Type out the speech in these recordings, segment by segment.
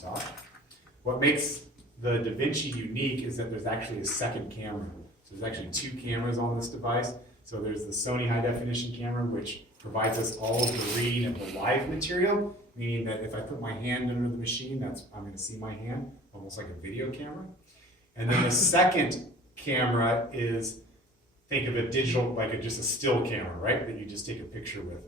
talk. What makes the DaVinci unique is that there's actually a second camera. So there's actually two cameras on this device. So there's the Sony high definition camera, which provides us all of the reading of the live material, meaning that if I put my hand under the machine, I'm going to see my hand, almost like a video camera. And then the second camera is, think of a digital, like just a still camera, right? That you just take a picture with.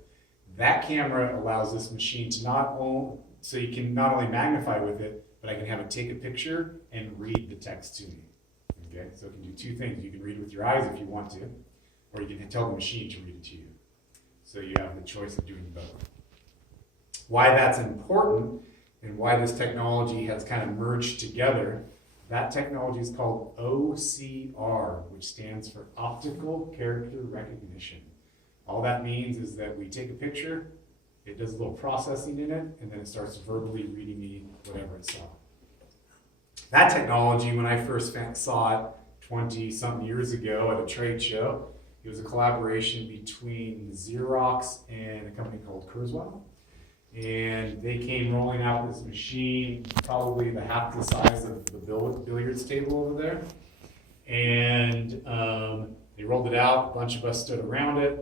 That camera allows this machine to so you can not only magnify with it, but I can have it take a picture and read the text to me. Okay, so it can do two things. You can read it with your eyes if you want to, or you can tell the machine to read it to you. So you have the choice of doing both. Why that's important and why this technology has kind of merged together, that technology is called OCR, which stands for Optical Character Recognition. All that means is that we take a picture, it does a little processing in it, and then it starts verbally reading me whatever it saw. That technology, when I first saw it 20-something years ago at a trade show, it was a collaboration between Xerox and a company called Kurzweil. And they came rolling out this machine, probably half the size of the billiards table over there. And they rolled it out, a bunch of us stood around it,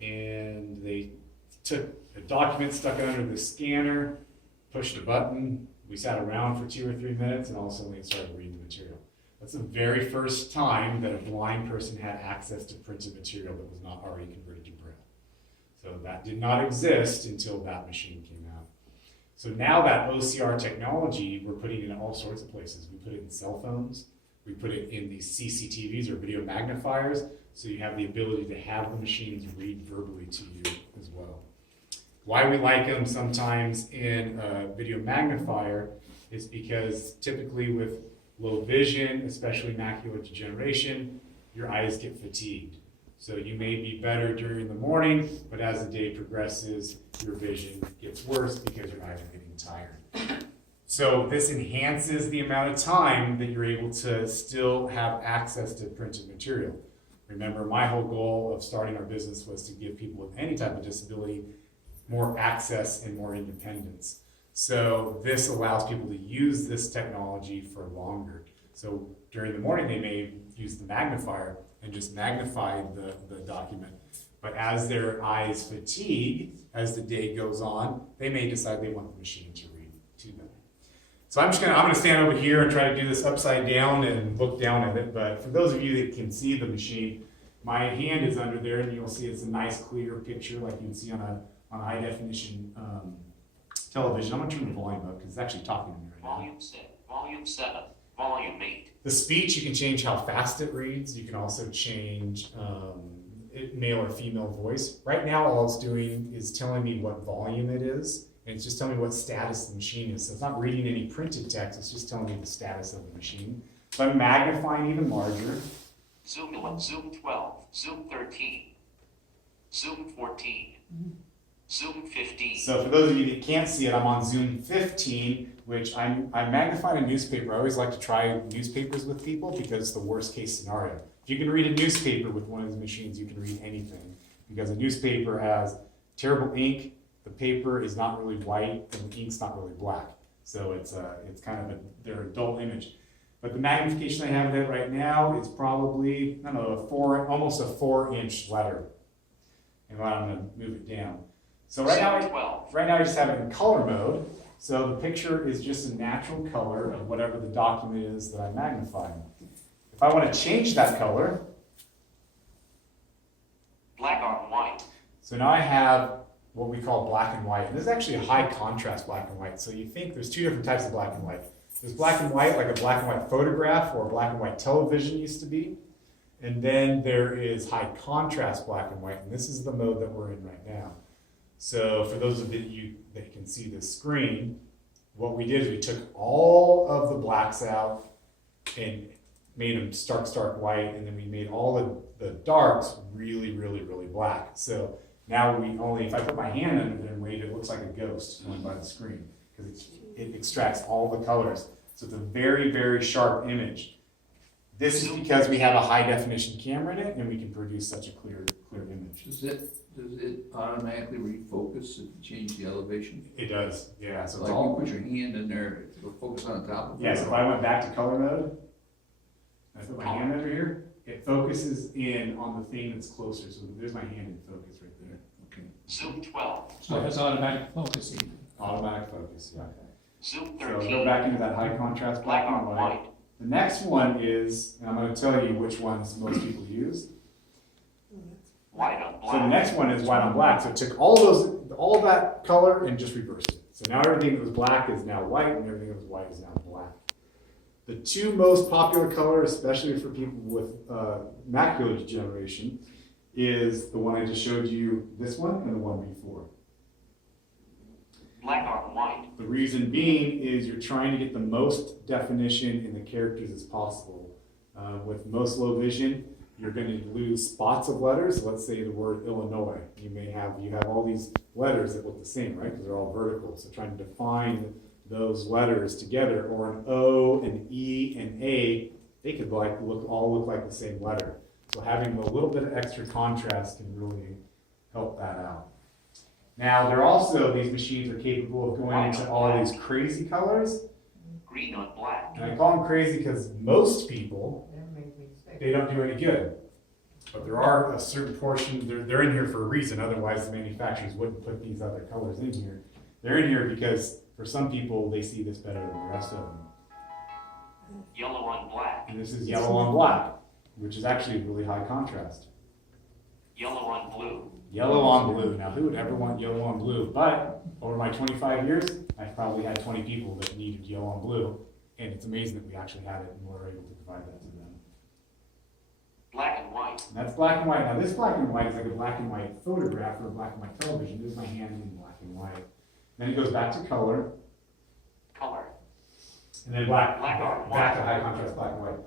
and they took a document, stuck it under the scanner, pushed a button. We sat around for 2 or 3 minutes, and all of a sudden it started reading the material. That's the very first time that a blind person had access to printed material that was not already converted to Braille. So that did not exist until that machine came out. So now that OCR technology, we're putting it in all sorts of places. We put it in cell phones. We put it in these CCTVs or video magnifiers. So you have the ability to have the machines read verbally to you as well. Why we like them sometimes in a video magnifier is because typically with low vision, especially macular degeneration, your eyes get fatigued. So you may be better during the morning, but as the day progresses, your vision gets worse because your eyes are getting tired. So this enhances the amount of time that you're able to still have access to printed material. Remember, my whole goal of starting our business was to give people with any type of disability more access and more independence. So this allows people to use this technology for longer. So during the morning, they may use the magnifier and just magnify the document. But as their eyes fatigue, as the day goes on, they may decide they want the machine to read to them. So I'm gonna stand over here and try to do this upside down and look down at it. But for those of you that can see the machine, my hand is under there, and you'll see it's a nice clear picture like you can see on a high definition television. I'm gonna turn the volume up because it's actually talking to me right now. Volume 7, volume 8. The speech, you can change how fast it reads. You can also change male or female voice. Right now, all it's doing is telling me what volume it is, and it's just telling me what status the machine is. So it's not reading any printed text, it's just telling me the status of the machine. So I'm magnifying even larger. Zoom 11, Zoom 12, Zoom 13, Zoom 14, Zoom 15. So for those of you that can't see it, I'm on Zoom 15, which I magnified a newspaper. I always like to try newspapers with people because it's the worst case scenario. If you can read a newspaper with one of these machines, you can read anything. Because a newspaper has terrible ink, the paper is not really white, and the ink's not really black. So it's kind of their adult image. But the magnification I have of it right now is probably, I don't know, almost a 4-inch letter. And I'm going to move it down. So right now I just have it in color mode. So the picture is just a natural color of whatever the document is that I'm magnifying. If I want to change that color, black on white. So now I have what we call black and white. And this is actually a high contrast black and white. So you think there's two different types of black and white. There's black and white, like a black and white photograph or black and white television used to be. And then there is high contrast black and white. And this is the mode that we're in right now. So for those of you that can see the screen, what we did is we took all of the blacks out and made them stark white, and then we made all the darks really, really, really black. So now if I put my hand under there and wave, it looks like a ghost going by the screen because it extracts all the colors. So it's a very, very sharp image. This is because we have a high definition camera in it and we can produce such a clear image. Does Does it automatically refocus if you change the elevation? It does, yeah, so it's Like you all, put your hand in there, it'll focus on the top of it? yeah, so if I went back to color mode, I put my hand over here, it focuses in on the thing that's closer, so there's my hand in focus right there. Okay. Zoom 12, So it's automatic focusing. Automatic focus, yeah. Zoom So go 13, back into that high contrast black black on and white. white. The next one is, and I'm gonna tell you which ones most people use. White on So the black. next one is white on black, so it took all that color and just reversed it. So now everything that was black is now white, and everything that was white is now black. The two most popular colors, especially for people with macular degeneration, is the one I just showed you, this one, and the one before. Black on white. The reason being is you're trying to get the most definition in the characters as possible. With most low vision, you're going to lose spots of letters. Let's say the word Illinois. You have all these letters that look the same, right? Because they're all vertical. So trying to define those letters together, or an O, an E, and A, they could all look like the same letter. So having a little bit of extra contrast can really help that out. Now, these machines are capable of going into all these crazy colors. Green on black. And I call them crazy because most people, they don't do any good. But there are a certain portion, they're in here for a reason, otherwise the manufacturers wouldn't put these other colors in here. They're in here because for some people, they see this better than the rest of them. Yellow on black. And this is yellow on black, which is actually really high contrast. Yellow on blue. Yellow on blue. Now, who would ever want yellow on blue? But over my 25 years, I've probably had 20 people that needed yellow on blue, and it's amazing that we actually had it and were able to provide that to them. Black and white. And that's black and white. Now, this black and white is like a black and white photograph or a black and white television. This is my hand in black and white. Then it goes back to color, Color. and then black back to high contrast black and white.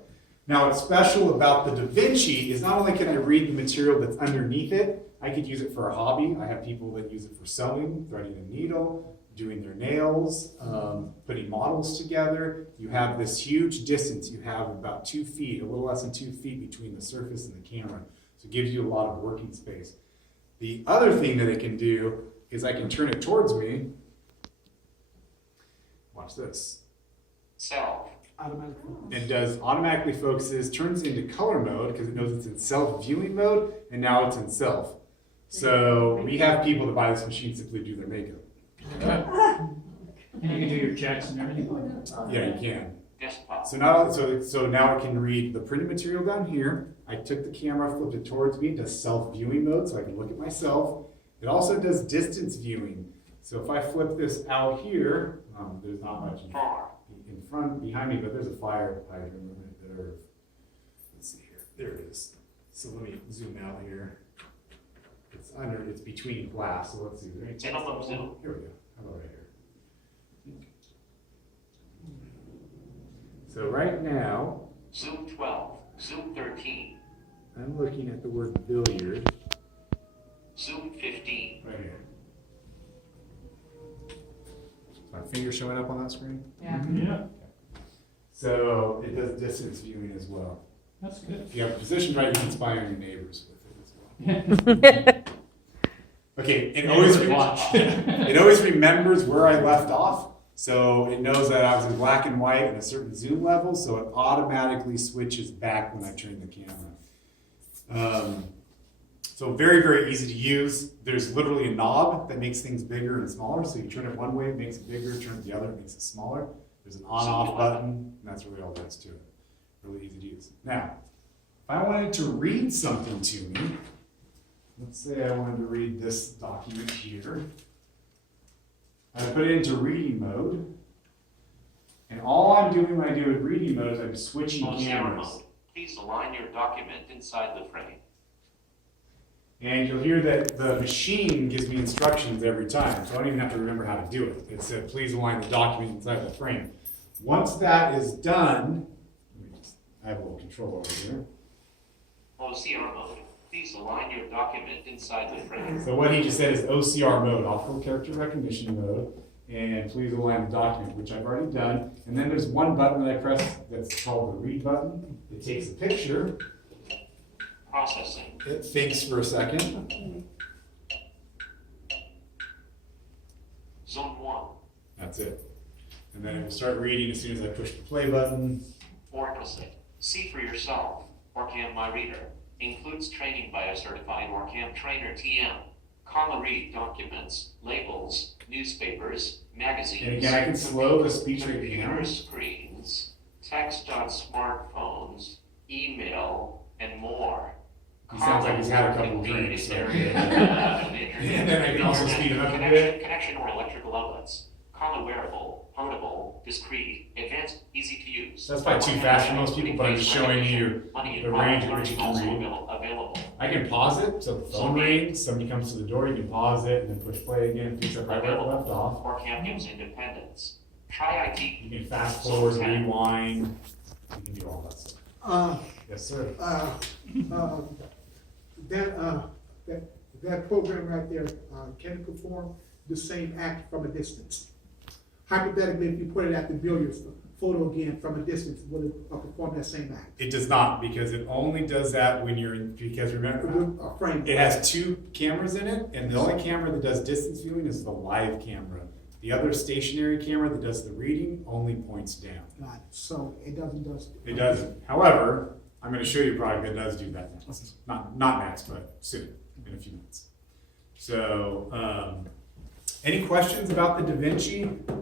Now, what's special about the DaVinci is not only can I read the material that's underneath it, I could use it for a hobby. I have people that use it for sewing, threading a needle, doing their nails, putting models together. You have this huge distance. You have about 2 feet, a little less than 2 feet between the surface and the camera. So it gives you a lot of working space. The other thing that it can do is I can turn it towards me. Watch this. Self. It does automatically focuses, turns into color mode because it knows it's in self-viewing mode, and now it's in self. So we have people that buy this machine simply do their makeup. And you can do your checks and everything. Yeah, you can. Desktop. So now, so now it can read the printed material down here. I took the camera, flipped it towards me, does self-viewing mode, so I can look at myself. It also does distance viewing. So if I flip this out here, there's not much Far. in front, behind me, but there's a fire hydrant right there. Let's see here. There it is. So let me zoom out here. It's between glass. So let's see. Is there any text Minimum on- zoom. Here we go. How about right here? So right now, Zoom 12. Zoom 13. I'm looking at the word billiard Zoom 15. right here. Is my finger showing up on that screen? Yeah, So it does distance viewing as well. that's good. If you have it positioned right, you can spy on your neighbors with it as well. Okay, it always it always remembers where I left off, so it knows that I was in black and white at a certain zoom level, so it automatically switches back when I turn the camera. So very, very easy to use. There's literally a knob that makes things bigger and smaller, so you turn it one way, it makes it bigger, turn it the other, it makes it smaller. There's an on-off button, and that's really all there is to it. Really easy to use. Now, if I wanted to read something to me, let's say I wanted to read this document here. I put it into reading mode. And all I'm doing when I do it reading mode is I'm switching OCR cameras. mode. Please align your document inside the frame. And you'll hear that the machine gives me instructions every time, so I don't even have to remember how to do it. It said, please align the document inside the frame. Once that is done, I have a little control over here. OCR mode. Please align your document inside the frame. So what he just said is OCR mode, optical character recognition mode, and please align the document, which I've already done. And then there's one button that I press that's called the read button. It takes a picture, Processing. it thinks for a second, Zone 1. That's it. And then it will start reading as soon as I push the play button. Oracle See for yourself. OrCam My Reader includes training by a certified OrCam trainer TM. Read documents, labels, newspapers, magazines. And again, I can slow the speech rate computer down. screens, text on smartphones, email, and more. He sounds like he's had a couple of Read drinks, so. area, And then I can also speed it up a bit. Connection or electrical outlets. Wearable, portable, discrete, advanced, easy to use. That's probably too fast for most people, but I'm just showing you the range at which you can read. Available. I can pause it, so the phone rings, somebody comes to the door, you can pause it, and then push play again, picks up right where it left off. OrCam gives independence. Try IT. You can fast forward, rewind, you can do all that stuff. Yes, sir. That program right there, can it perform the same act from a distance? Hypothetically, if you put it at the billiards photo again from a distance, would it perform that same act? It does not, because it only does that when you're in, because remember, A frame. it has two cameras in it, and the only camera that does distance viewing is the live camera. The other stationary camera that does the reading only points down. Got it. So it doesn't. It doesn't. However, I'm gonna show you a product that does do that next. Not next, but soon, in a few minutes. So, any questions about the DaVinci?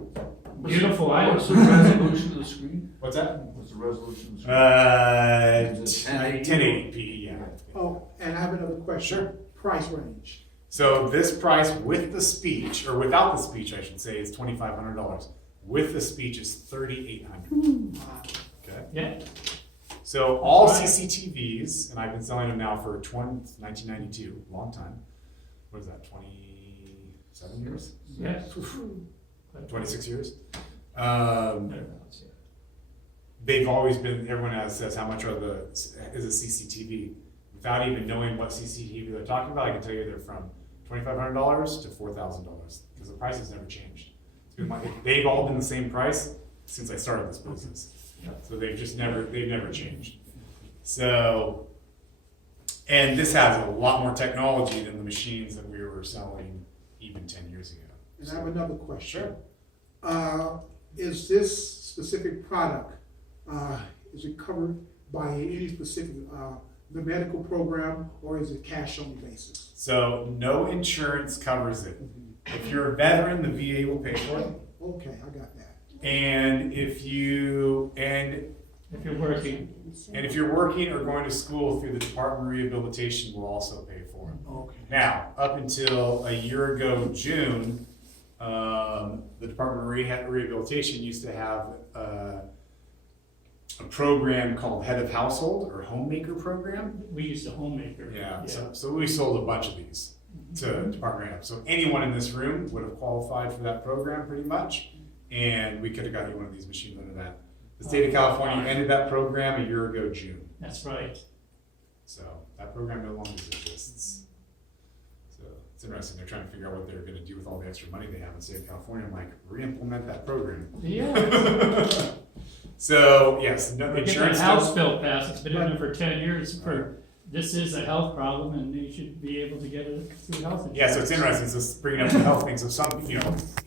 Beautiful What's the item. resolution of the screen? What's that? What's the resolution of the screen? Is Is it 1080? 1080p, yeah. Oh, and I have another question. Sure. Price range. So this price with the speech, or without the speech, I should say, is $2,500. With the speech is $3,800. Okay. Yeah, So all That's right. CCTVs, and I've been selling them now for 1992, long time. What is that? 27 years? yes. 26 years. Thereabouts, yeah. They've always been. Everyone says how much is a CCTV. Without even knowing what CCTV they're talking about, I can tell you they're from $2,500 to $4,000 because the price has never changed. It's been they've all been the same price since I started this business. So they've never changed. So, and this has a lot more technology than the machines that we were selling even 10 years ago. And I have another question. Sure. Is this specific product, is it covered by any specific, the medical program, or is it cash only basis? So no insurance covers it. If you're a veteran, the VA will pay for it. Okay, I got that. And if you're working or going to school through the Department of Rehabilitation, will also pay for it. Okay. Now, up until a year ago, June, the Department of Rehabilitation used to have a program called Head of Household or Homemaker program. We used a homemaker. Yeah, so we sold a bunch of these to Department of Rehab. So anyone in this room would have qualified for that program pretty much, and we could have got you one of these machines under that. The state of California ended that program a year ago, June. That's right. So that program no longer exists. So it's interesting. They're trying to figure out what they're going to do with all the extra money they have in the state of California. I'm like, re-implement that program. Yeah. So yes, no Get that insurance. House bill passed, it's been in there for 10 years this is a health problem and they should be able to get it through health insurance. Yeah, so it's interesting. So bringing up the health thing. So some,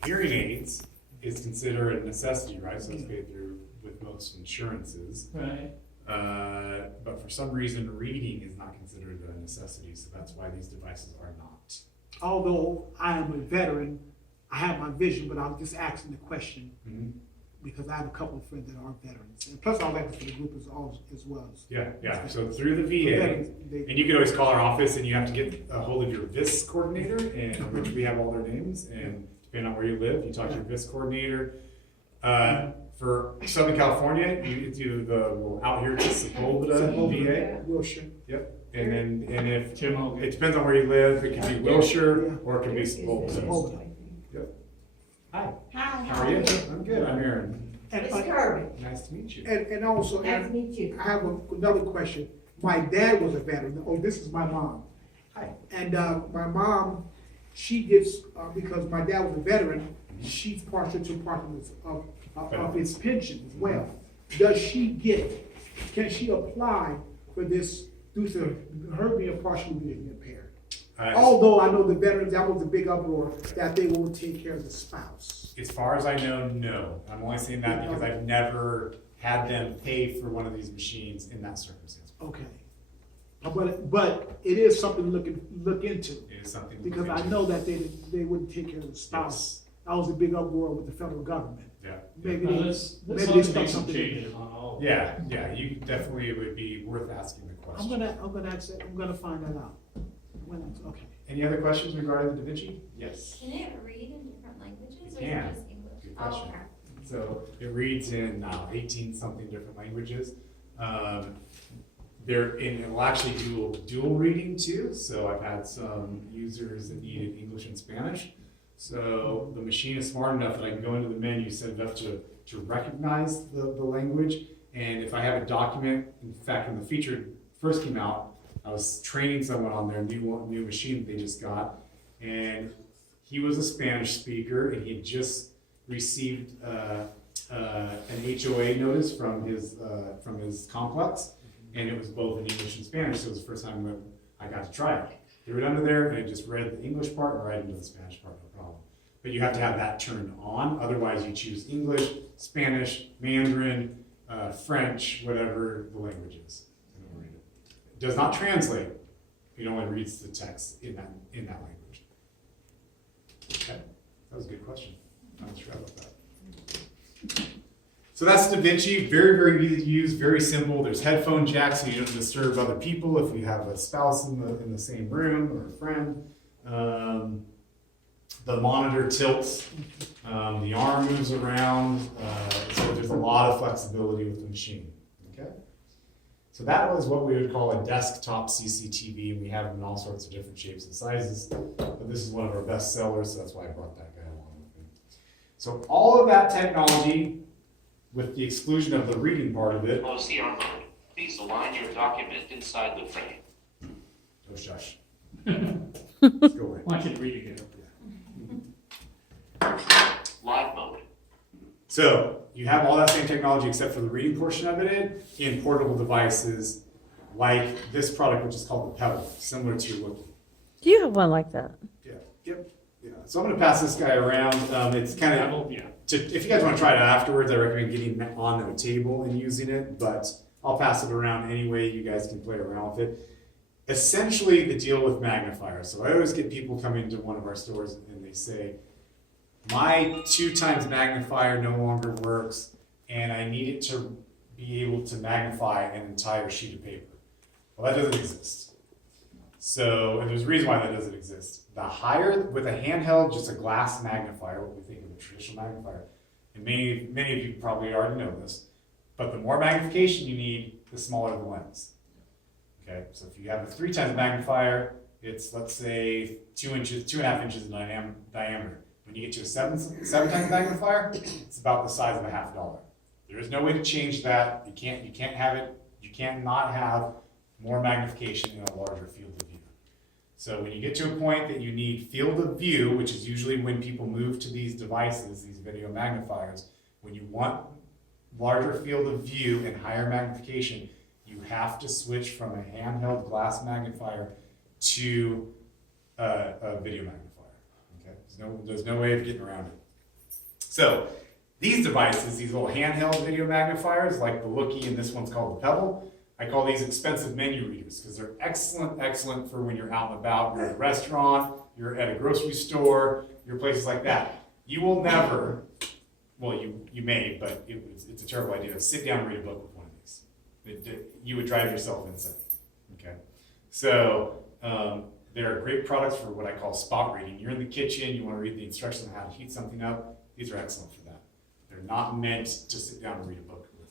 hearing aids is considered a necessity, right? So it's paid through with most insurances. Right, But for some reason, reading is not considered a necessity. So that's why these devices are not. Although I am a veteran, I have my vision, but I'm just asking the question Mhm. because I have a couple of friends that are veterans. And plus, all that for the group as well. Yeah. So through the VA, Veterans, they- and you could always call our office, and you have to get a hold of your VIS coordinator, and which we have all their names. And depending on where you live, you talk to your VIS coordinator. For Southern California, it's either out here it's Sepulveda VA. Wilshire. Yep. And if Jim Hogan. it depends on where you live, it could be Wilshire or it could be Sepulveda. Sepulveda. Hi. Hi, How are you? I'm good. I'm Aaron. And, It's Kirby. Nice to meet you. and also, Nice to meet you. I have another question. My dad was a veteran. Oh, this is my mom. Hi. And my mom, she gets, because my dad was a veteran, she's partial to part of his pension as well. Does she can she apply for this due to her being partially visually impaired? Although I know the veterans, that was a big uproar, that they won't take care of the spouse. As far as I know, no. I'm only saying that because I've never had them pay for one of these machines in that circumstance. Okay. But it is something to look into, It is something. to because look I into. know that they wouldn't take care of the spouse. That was a big uproar with the federal government. Yeah. Maybe Now, they, let's maybe hope they to stuck make some something in changes there. on all. Yeah, you definitely, it would be worth asking the question. I'm gonna find that out. Okay. Any other questions regarding the Da Vinci? Yes. Can it read in different languages It or is can. it just English? Good Oh, question. okay. So it reads in 18-something different languages. It will actually do dual reading too. So I've had some users that needed English and Spanish. So the machine is smart enough that I can go into the menu, set it up to recognize the language. And if I have a document, in fact, when the feature first came out, I was training someone on their new machine that they just got. And he was a Spanish speaker and he had just received an HOA notice from his complex, and it was both in English and Spanish. So it was the first time that I got to try it. Threw it under there, and it just read the English part and right into the Spanish part, no problem. But you have to have that turned on. Otherwise, you choose English, Spanish, Mandarin, French, whatever the language is. And it'll read it. It does not translate. It only reads the text in that language. Okay, that was a good question. I'm not sure about that. So that's Da Vinci, very, very easy to use, very simple. There's headphone jacks so you don't disturb other people if you have a spouse in the same room or a friend. The monitor tilts, the arm moves around, so there's a lot of flexibility with the machine, okay? So that was what we would call a desktop CCTV, and we have them in all sorts of different shapes and sizes, but this is one of our best sellers, so that's why I brought that guy along with me. So all of that technology, with the exclusion of the reading part of it. OCR mode. Please align your document inside the frame. Oh, shush. Let's go away. I want you to read again. Live mode. So you have all that same technology except for the reading portion of it in portable devices like this product, which is called the Pebble, similar to your Wookiee. Do you have one like that? Yeah. So I'm going to pass this guy around. It's kind of Yeah. if you guys want to try it afterwards, I recommend getting it on the table and using it, but I'll pass it around anyway. You guys can play around with it. Essentially, the deal with magnifiers. So I always get people come into one of our stores and they say, my 2x magnifier no longer works and I need it to be able to magnify an entire sheet of paper. Well, that doesn't exist. So, and there's a reason why that doesn't exist. The higher, with a handheld, just a glass magnifier, what we think of a traditional magnifier, and many of you probably already know this, but the more magnification you need, the smaller the lens. Okay, so if you have a 3x magnifier, it's, let's say, 2.5 inches in diameter. When you get to a 7x magnifier, it's about the size of a $50. There is no way to change that. You can't have it, you can't not have more magnification in a larger field of view. So when you get to a point that you need field of view, which is usually when people move to these devices, these video magnifiers, when you want larger field of view and higher magnification, you have to switch from a handheld glass magnifier to a video magnifier. Okay, there's no way of getting around it. So these devices, these little handheld video magnifiers, like the Wookiee and this one's called the Pebble, I call these expensive menu readers because they're excellent for when you're out and about, you're at a restaurant, you're at a grocery store, you're places like that. You will never, well, you may, but it's a terrible idea, sit down and read a book with one of these. You would drive yourself insane, okay? So they're great products for what I call spot reading. You're in the kitchen, you want to read the instructions on how to heat something up, these are excellent for that. They're not meant to sit down and read a book with.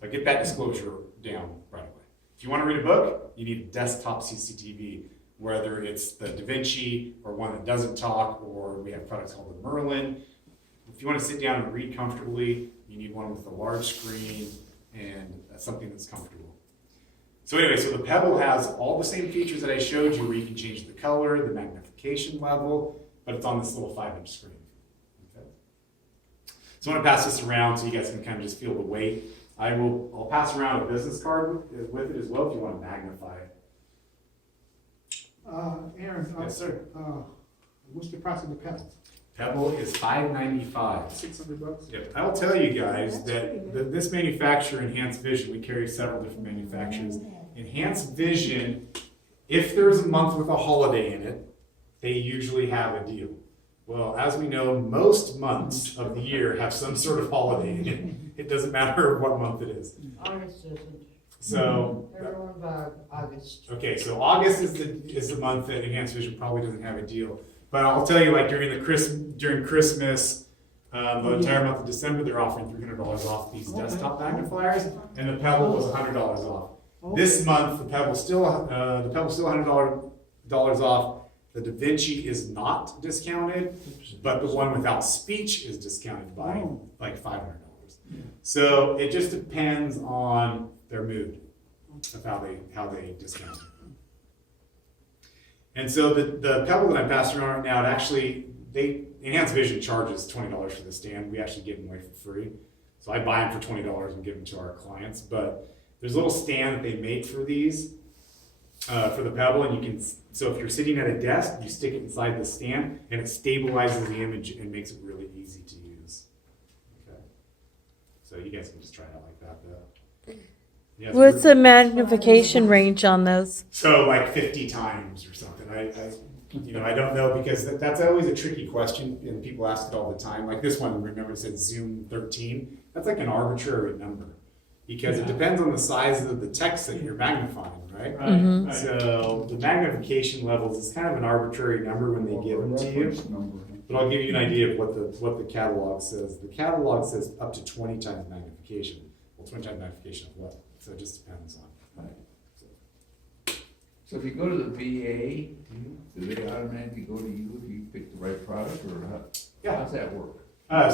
So I get that disclosure down right away. If you want to read a book, you need a desktop CCTV, whether it's the Da Vinci or one that doesn't talk, or we have products called the Merlin. If you want to sit down and read comfortably, you need one with a large screen and something that's comfortable. So anyway, so the Pebble has all the same features that I showed you, where you can change the color, the magnification level, but it's on this little 5-inch screen. Okay. So I want to pass this around so you guys can kind of just feel the weight. I'll pass around a business card with it as well if you want to magnify it. Aaron. Yes, sir. What's the price of the Pebble? Pebble is $5.95. $600? Yep, I'll tell you guys that this manufacturer, Enhanced Vision, we carry several different manufacturers. Enhanced Vision, if there's a month with a holiday in it, they usually have a deal. Well, as we know, most months of the year have some sort of holiday in it. It doesn't matter what month it is. August isn't. So, Everyone about August. okay, so August is the month that Enhanced Vision probably doesn't have a deal. But I'll tell you, like during Christmas, the entire month of December, they're offering $300 off these desktop magnifiers, and the Pebble was $100 off. This month, the Pebble's still $100 off. The DaVinci is not discounted, but the one without speech is discounted by like $500. So it just depends on their mood of how they discount it. And so the Pebble that I'm passing around right now, it actually, Enhanced Vision charges $20 for the stand. We actually give them away for free. So I buy them for $20 and give them to our clients. But there's a little stand that they make for these, for the Pebble, and you can, so if you're sitting at a desk, you stick it inside the stand, and it stabilizes the image and makes it really easy to use. Okay. So you guys can just try it out like that, though. Yeah, it's What's the really- magnification range on those? So like 50 times or something. I don't know, because that's always a tricky question, and people ask it all the time. Like this one, remember, it said Zoom 13. That's like an arbitrary number, because it depends on the size of the text that you're magnifying, right? Right, right. So the magnification levels is kind of an arbitrary number when they give them to you. Reference number. But I'll give you an idea of what the catalog says. The catalog says up to 20 times magnification. Well, 20 times magnification of what? So it just depends on. So if you go to the VA, do they automatically go to you if you pick the right product, or Yeah. how's that work?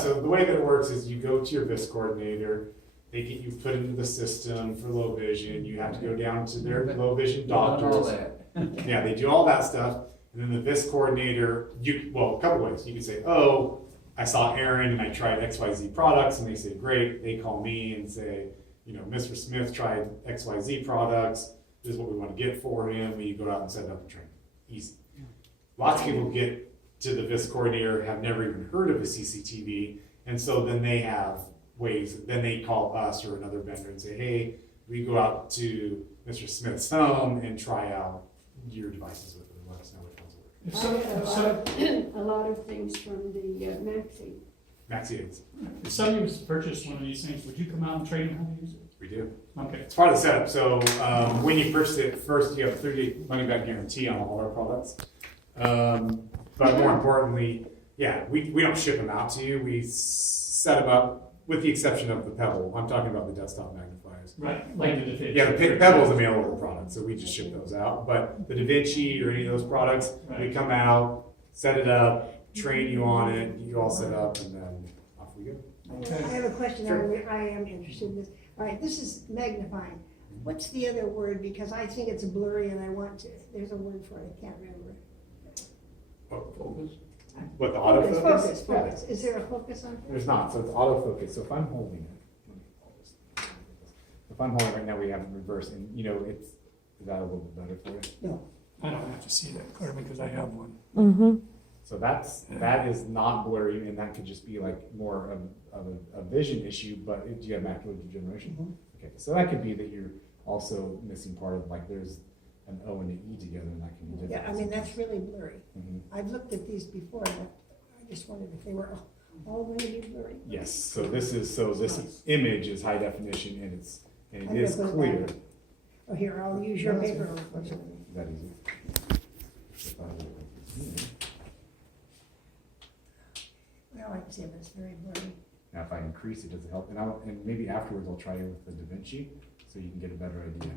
So the way that it works is you go to your VIS coordinator, they get you put into the system for low vision, you have to go down to their low vision All doctors. that. Yeah, they do all that stuff, and then the VIS coordinator, a couple ways, you can say, oh, I saw Aaron and I tried XYZ products, and they say, great, they call me and say, Mr. Smith tried XYZ products, this is what we want to get for him, we go out and set up a training, easy. Lots of people get to the VIS coordinator, have never even heard of a CCTV, and so then they have ways, then they call us or another vendor and say, hey, we go out to Mr. Smith's home and try out your devices with them, let us know which ones work. If I some- have if some- a lot of things from the Maxi. Maxi aids, if somebody was to purchase one of these things, would you come out and train them how to use it? we do. Okay. It's part of the setup, so when you purchase it, first you have a 30-day money-back guarantee on all our products. But more importantly, yeah, we don't ship them out to you, we set them up, with the exception of the Pebble. I'm talking about the desktop magnifiers. Right, like the DaVinci. Yeah, the Pebble is a mail order product, so we just ship those out. But the DaVinci or any of those products, we Right. come out, set it up, train you on it, you all set up, and then off we go. Okay. I have a question, Sure. I am interested in this. All right, this is magnifying. What's the other word? Because I think it's blurry and I want to, there's a word for it, I can't remember. Focus? What, the Focus, autofocus? focus. Is there a focus on it? There's not, so it's autofocus. So if I'm holding it, if I'm holding it right now, we have it reversed, and is that a little bit better for you? I don't have to see that clear because I have one. Mm-hmm. So that is not blurry, and that could just be like more of a vision issue, but do you have macular degeneration? Okay, so that could be that you're also missing part of, like, there's an O and an E together, and that can be different. Yeah, I mean, that's really blurry. Mhm. I've looked at these before, but I just wondered if they were all going to be blurry. Yes, so this image is high definition, and it I'm is gonna put it clear. back. Oh, here, I'll use your paper. Is that easy? If I were- Well, I can see, but it's very blurry. Now, if I increase it, does it help? And maybe afterwards I'll try it with the DaVinci, so you can get a better idea.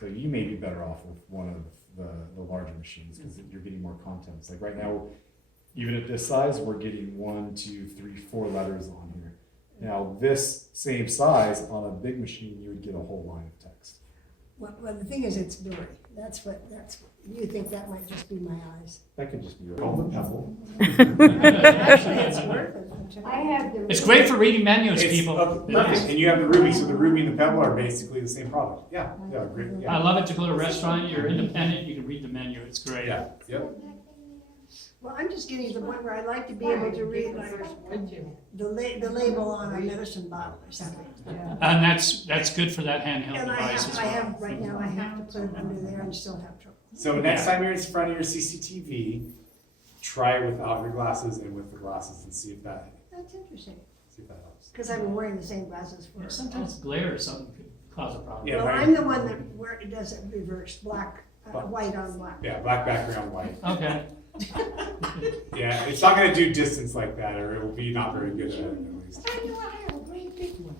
So you may be better off with one of the larger machines, because you're getting more contents. Like right now, even at this size, we're getting 1, 2, 3, 4 letters on here. Now, this same size on a big machine, you would get a whole line of text. Well, the thing is, it's blurry. You think that might just be my eyes? That could just be called the Pebble. Actually, it's worth it. check. I have the. It's great for reading menus, It's, people. perfect. And you have the Ruby, so the Ruby and the Pebble are basically the same product. Yeah, yeah, great, I yeah. love it to go to a restaurant, you're independent, you can read the menu, it's great. Yeah, yep. Well, I'm just getting to the point where I like to be able to read like the label on a medicine bottle or something. And that's good for that handheld And device as well. right now I have to put it under there and still have trouble. So next time you're in front of your CCTV, try it without your glasses and with the glasses and see if that Interesting, helps. because I've been wearing the same glasses for. Sometimes glare or something could cause a problem. Yeah, Well, right. I'm the one that does it reverse, black, Black. white on black. Yeah, black background, white. Okay, Yeah, it's not gonna do distance like that, or it will be not very good at it, at least. I know I have a great big one.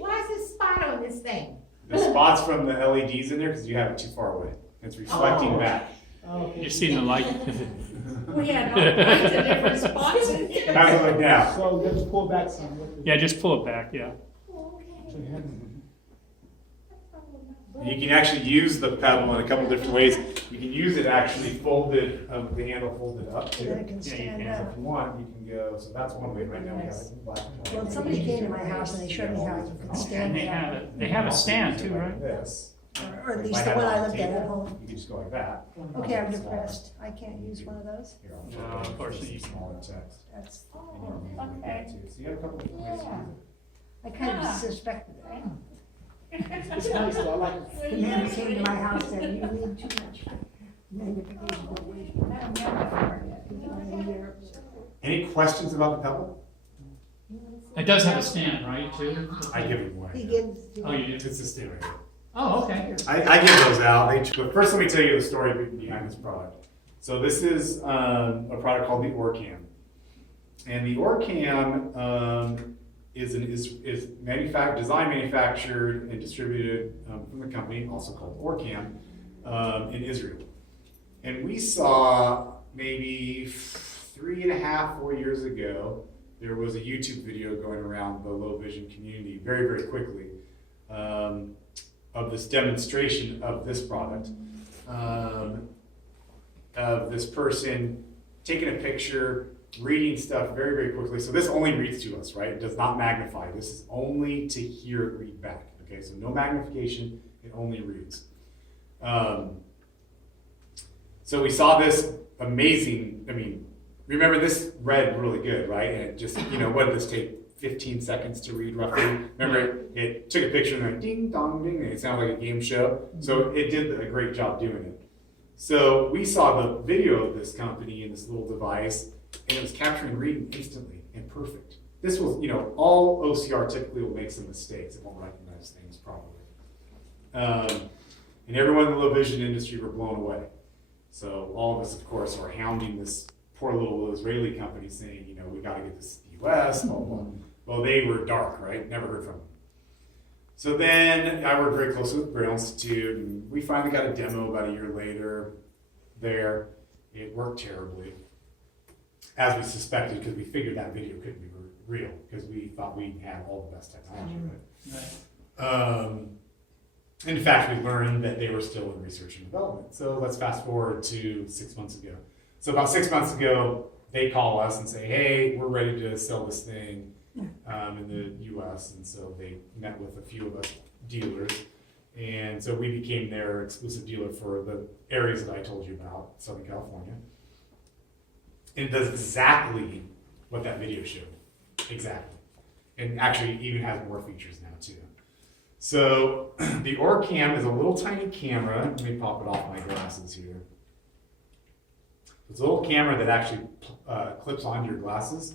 Why is this spot on this thing? The spots from the LEDs in there, because you have it too far away. It's reflecting Oh. back. you're seeing the light. Well, yeah, no, lights are different spots in here. How's it look now? So let's pull back some. Yeah, just pull it back, yeah. You can actually use the Pebble in a couple different ways. You can use it actually folded, the handle folded up So that too. it can Yeah, you stand can. up. If you want, you can go, so that's one way right now, we have it in black and white. Well, somebody came to my house and they showed me how you can And stand they it have up. it, they have a stand too, right? This. Or at It least might the have one it I on the looked at table. at home. You can just go like that. Okay, I'm depressed. I can't use one of those. Here, I'll No, show you. unfortunately you Smaller text. That's, And you can use it like that too. So you have a couple different ways to use it. I kind of suspected it. It's nice, though, I like it. The man who came to my house said, you need too much magnification, don't waste your. Any questions about the Pebble? It does have a stand, right, too? I give them He away. gives. Oh, you do? It's a stand right here. Oh, okay. I give those out. But first, let me tell you the story behind this product. So this is a product called the Orcam, and the Orcam is designed, manufactured, and distributed from the company, also called Orcam, in Israel. And we saw maybe 3.5, 4 years ago, there was a YouTube video going around the low vision community very, very quickly. Of this demonstration of this product, of this person taking a picture, reading stuff very, very quickly. So this only reads to us, right? It does not magnify. This is only to hear it read back. Okay, so no magnification, it only reads. So we saw this amazing, remember this read really good, right? And it just, what did this take? 15 seconds to read roughly. Remember, it took a picture and then ding dong ding, and it sounded like a game show. So it did a great job doing it. So we saw the video of this company and this little device, and it was capturing reading instantly and perfect. This was, all OCR typically will make some mistakes. It won't recognize things properly. And everyone in the low vision industry were blown away. So all of us, of course, are hounding this poor little Israeli company saying, we got to get this to the US, blah, blah, blah. Well, they were dark, right? Never heard from them. So then I worked very closely with Braille Institute, and we finally got a demo about a year later there. It worked terribly, as we suspected, because we figured that video couldn't be real, because we thought we had all the best technology, right? In fact, we learned that they were still in research and development. So let's fast forward to 6 months ago. So about 6 months ago, they call us and say, hey, we're ready to sell this thing in the US. And so they met with a few of us dealers. And so we became their exclusive dealer for the areas that I told you about, Southern California. And it does exactly what that video showed. Exactly. And actually even has more features now too. So the Orcam is a little tiny camera. Let me pop it off my glasses here. It's a little camera that actually clips onto your glasses.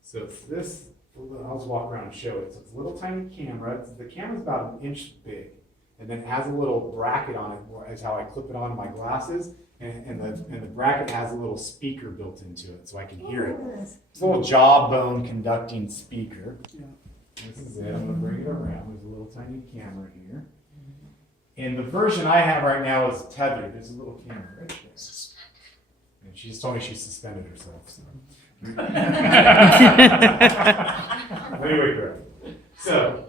So it's this, I'll just walk around and show it. So it's a little tiny camera. The camera's about an inch big. And then it has a little bracket on it, is how I clip it onto my glasses. And the bracket has a little speaker built into it, so I can hear it. It's a little jawbone conducting speaker. Yeah. This is it. I'm going to bring it around. There's a little tiny camera here. And the version I have right now is tethered. There's a little camera right there. And she just told me she suspended herself. So. Anyway, correct. So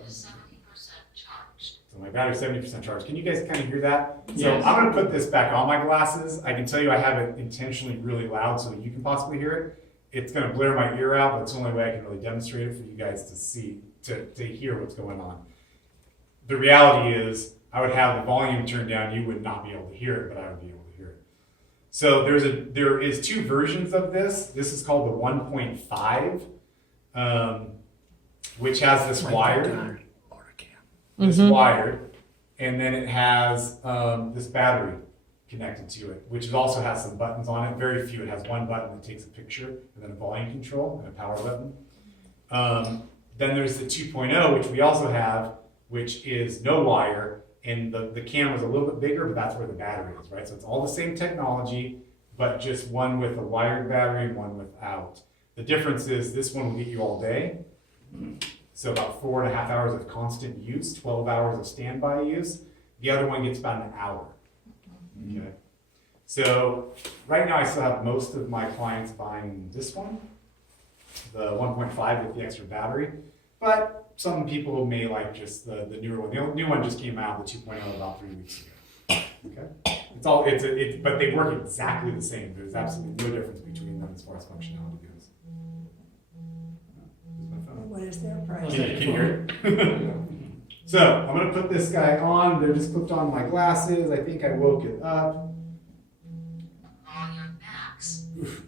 my battery's 70% charged. Can you guys kind of hear that? So Yes. I'm going to put this back on my glasses. I can tell you I have it intentionally really loud so that you can possibly hear it. it's gonna blur my ear out, but it's the only way I can really demonstrate it for you guys to see, to hear what's going on. The reality is, I would have the volume turned down, you would not be able to hear it, but I would be able to hear it. So there is two versions of this. This is called the 1.5, which has this wired, and then it has this battery connected to it, which also has some buttons on it. Very few. It has one button that takes a picture, and then a volume control and a power button. Then there's the 2.0, which we also have, which is no wire, and the camera's a little bit bigger, but that's where the battery is, right? So it's all the same technology, but just one with a wired battery and one without. The difference is this one will get you all day. So about 4.5 hours of constant use, 12 hours of standby use. The other one gets about an hour. Okay. So right now I still have most of my clients buying this one, the 1.5 with the extra battery, but some people may like just the newer one. The new one just came out, the 2.0, about 3 weeks ago. Okay. But they work exactly the same. There's absolutely no difference between them as far as functionality goes. What is their price? Can you hear it? So I'm gonna put this guy on. They're just clipped on my glasses. I think I woke it up. Oof.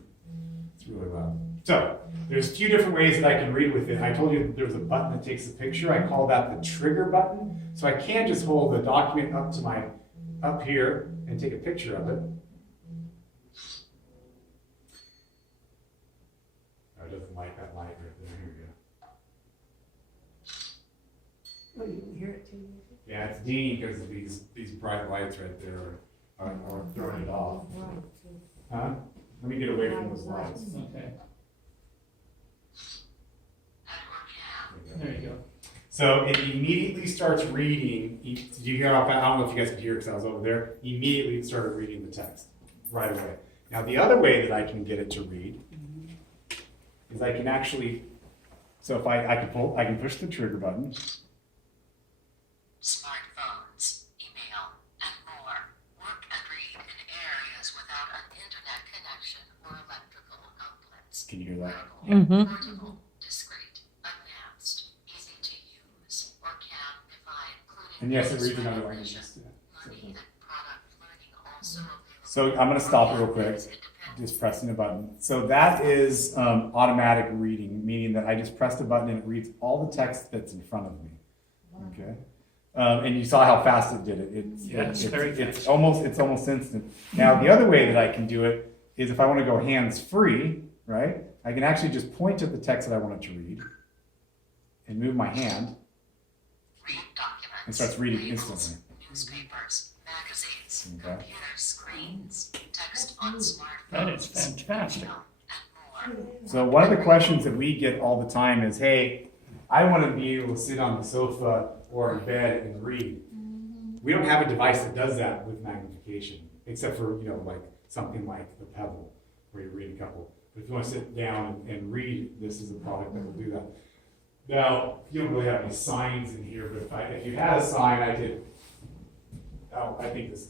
It's really loud. So there's a few different ways that I can read with it. I told you there's a button that takes a picture. I call that the trigger button. So I can just hold the document up here and take a picture of it. Oh, it doesn't like that light right there. Here we go. Oh, you can hear it too. Yeah, it's dinging because of these bright lights right there are throwing it off. Huh? Let me get away from those lights. Okay, there you go. So it immediately starts reading. Did you hear how fast? I don't know if you guys could hear because I was over there. Immediately it started reading the text right away. Now the other way that I can get it to read is I can actually. So if I can push the trigger button. Smartphones, email, and more work and read in areas without an internet connection or electrical outlets. Can you hear that? Mm-hmm. Portable, discrete, advanced, easy to use, or can if I including. And yes, it reads in other languages. Money and product learning also available. So I'm going to stop real quick. Just pressing a button. So that is automatic reading, meaning that I just pressed a button and it reads all the text that's in front of me. Okay. And you saw how fast it did it. It's almost instant. Now the other way that I can do it is if I want to go hands-free, right? I can actually just point at the text that I want it to read and move my hand Read documents. and starts reading labels, instantly. Newspapers, magazines, Okay. computer screens, text on smartphones. That is fantastic. email, and more. So one of the questions that we get all the time is, hey, I want to be able to sit on the sofa or in bed and read. We don't have a device that does that with magnification, except for, like something like the Pebble, where you read a couple. But if you want to sit down and read, this is a product that will do that. Now, you don't really have any signs in here, but if you had a sign, I think this is